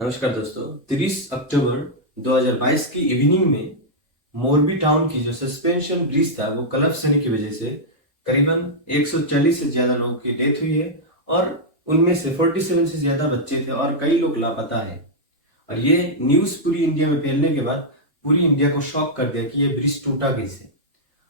नमस्कार दोस्तों। 30 अक्टूबर 2022 की इवनिंग में मोरबी टाउन की जो सस्पेंशन ब्रिज था वो कोलैप्स होने की वजह से करीबन 140 से ज्यादा लोगों की डेथ हुई है और उनमें से 47 से ज्यादा बच्चे थे और कई लोग लापता है। और ये न्यूज पूरी इंडिया में फैलने के बाद पूरी इंडिया को शॉक कर दिया कि ये ब्रिज टूटा कैसे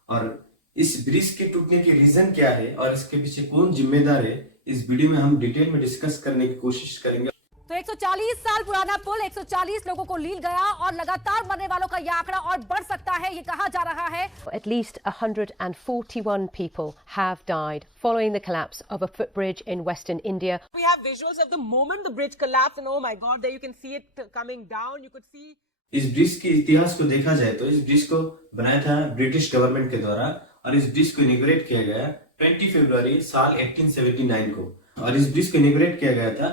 और इस ब्रिज के टूटने के रीजन क्या है और इसके पीछे कौन जिम्मेदार है, इस वीडियो में हम डिटेल में डिस्कस करने की कोशिश करेंगे। तो 140 साल पुराना पुल 140 लोगों को लील गया और लगातार मरने वालों का यह आंकड़ा और बढ़ सकता है, ये कहा जा रहा है। At least 141 people have died following the collapse of a footbridge in western India. We have visuals of the moment the bridge collapsed, and oh my God, there you can see it coming down. You could see. इस bridge के इतिहास को देखा जाए तो इस bridge को बनाया था ब्रिटिश गवर्नमेंट के द्वारा और इस ब्रिज को इनॉग्रेट किया गया 20 फरवरी साल 1879 को। और इस ब्रिज को इनॉग्रेट किया गया था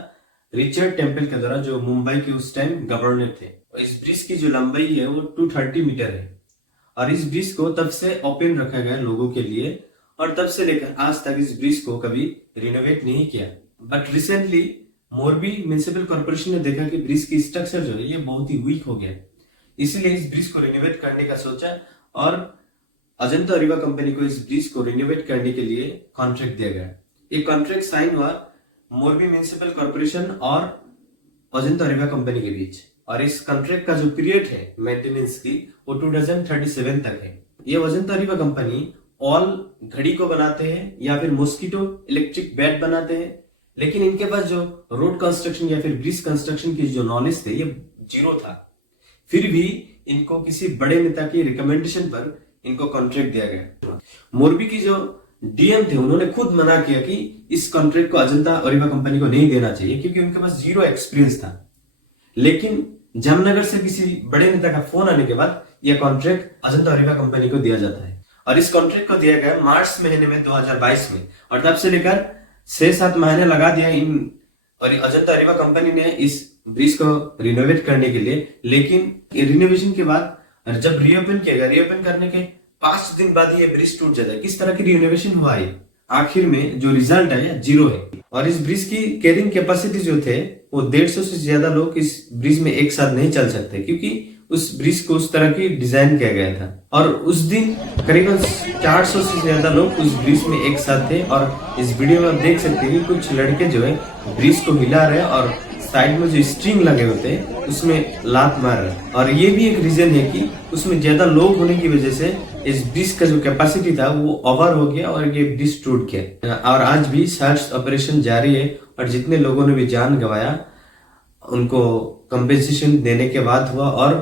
रिचर्ड टेम्पल के द्वारा, जो मुंबई के उस टाइम गवर्नर थे। और इस ब्रिज की जो लंबाई है वो 230 मीटर है और इस ब्रिज को तब से ओपन रखा गया लोगों के लिए और तब से लेकर आज तक इस ब्रिज को कभी रिनोवेट नहीं किया। But recently Morbi municipal corporation ने देखा कि ब्रिज की स्ट्रक्चर जो है ये बहुत ही वीक हो गया, इसलिए इस ब्रिज को रिनोवेट करने का सोचा और अजंता अरीवा कंपनी को इस ब्रिज को रिनोवेट करने के लिए कॉन्ट्रैक्ट दिया गया। ये कॉन्ट्रैक्ट साइन हुआ मोरबी म्युनिसिपल कॉर्पोरेशन और अजंता अरीवा कंपनी के बीच और इस कॉन्ट्रैक्ट का जो पीरियड है मेंटेनेंस की वो 2037 तक है। ये अजंता अरीवा कंपनी ऑल घड़ी को बनाते हैं या फिर मॉस्किटो इलेक्ट्रिक बैट बनाते हैं, लेकिन इनके पास जो रोड कंस्ट्रक्शन या फिर ब्रिज कंस्ट्रक्शन की जो नॉलेज थे ये जीरो था। फिर भी इनको किसी बड़े नेता की रिकमेंडेशन पर इनको कॉन्ट्रैक्ट दिया गया। मोरबी की जो डीएम थे उन्होंने खुद मना किया कि इस कॉन्ट्रैक्ट को अजंता अरीवा कंपनी को नहीं देना चाहिए क्योंकि उनके पास जीरो एक्सपीरियंस था। लेकिन जामनगर से किसी बड़े नेता का फोन आने के बाद यह कॉन्ट्रैक्ट अजंता अरीवा कंपनी को दिया जाता है और इस कॉन्ट्रैक्ट को दिया गया मार्च महीने में 2022 में और तब से लेकर 6-7 महीने लगा दिया इन और अजंता अरीवा कंपनी ने इस ब्रिज को रिनोवेट करने के लिए। लेकिन रिनोवेशन के बाद जब रीओपन किया गया, रीओपन करने के 5 दिन बाद ये ब्रिज टूट जाता है। किस तरह की रिनोवेशन हुआ है, आखिर में जो रिजल्ट है जीरो है। और इस ब्रिज की कैरिंग कैपेसिटी जो थे वो 150 से ज्यादा लोग इस ब्रिज में एक साथ नहीं चल सकते क्योंकि उस ब्रिज को उस तरह की डिजाइन किया गया था। और उस दिन करीबन 400 से ज्यादा लोग उस ब्रिज में एक साथ थे और इस वीडियो में आप देख सकते हैं कि कुछ लड़के जो है ब्रिज को हिला रहे हैं और साइड में जो स्ट्रिंग लगे होते हैं उसमें लात मार रहे। और ये भी एक रीजन है कि उसमें ज्यादा लोग होने की वजह से इस ब्रिज का जो कैपेसिटी था वो ओवर हो गया और ये ब्रिज टूट गया। और आज भी सर्च ऑपरेशन जारी है और जितने लोगों ने भी जान गंवाया उनको कंपेंसेशन देने के बाद हुआ। और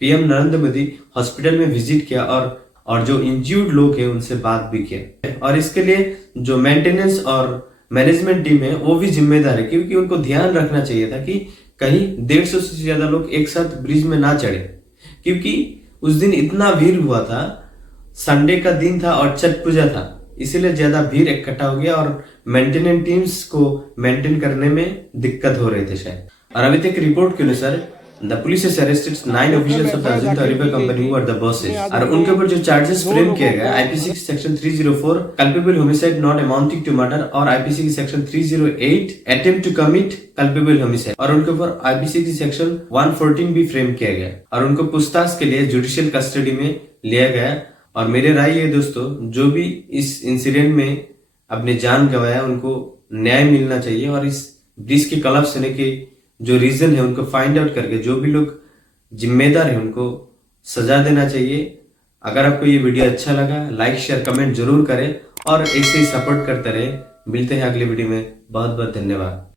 पीएम नरेंद्र मोदी हॉस्पिटल में विजिट किया और जो इंज्यूर्ड लोग हैं उनसे बात भी किया। और इसके लिए जो मेंटेनेंस और मैनेजमेंट टीम है वो भी जिम्मेदार है क्योंकि उनको ध्यान रखना चाहिए था कि कहीं 150 से ज्यादा लोग एक साथ ब्रिज में ना चढ़े क्योंकि उस दिन इतना भीड़ हुआ था, संडे का दिन था और छठ पूजा था, इसीलिए ज्यादा भीड़ इकट्ठा हो गया और मेंटेनेंस टीम्स को मेंटेन करने में दिक्कत हो रहे थे शायद। और अभी तक रिपोर्ट के अनुसार the police has arrested 9 officials of the Ajanta Ariba company who are the bosses। और उनके ऊपर जो चार्जेस फ्रेम किया गया IPC section 304 culpable homicide not amounting to murder और IPC section 308 attempt to commit culpable homicide और उनके ऊपर IPC सेक्शन 114 भी फ्रेम किया गया और उनको पूछताछ के लिए जुडिशियल कस्टडी में लिया गया। और मेरे राय ये दोस्तों, जो भी इस इंसिडेंट में अपने जान गंवाया उनको न्याय मिलना चाहिए और इस ब्रिज के कोलैप्स होने के जो रीजन है उनको फाइंड आउट करके जो भी लोग जिम्मेदार है उनको सजा देना चाहिए। अगर आपको ये वीडियो अच्छा लगा लाइक शेयर कमेंट जरूर करें और ऐसे ही सपोर्ट करते रहे। मिलते हैं अगले वीडियो में। बहुत बहुत धन्यवाद।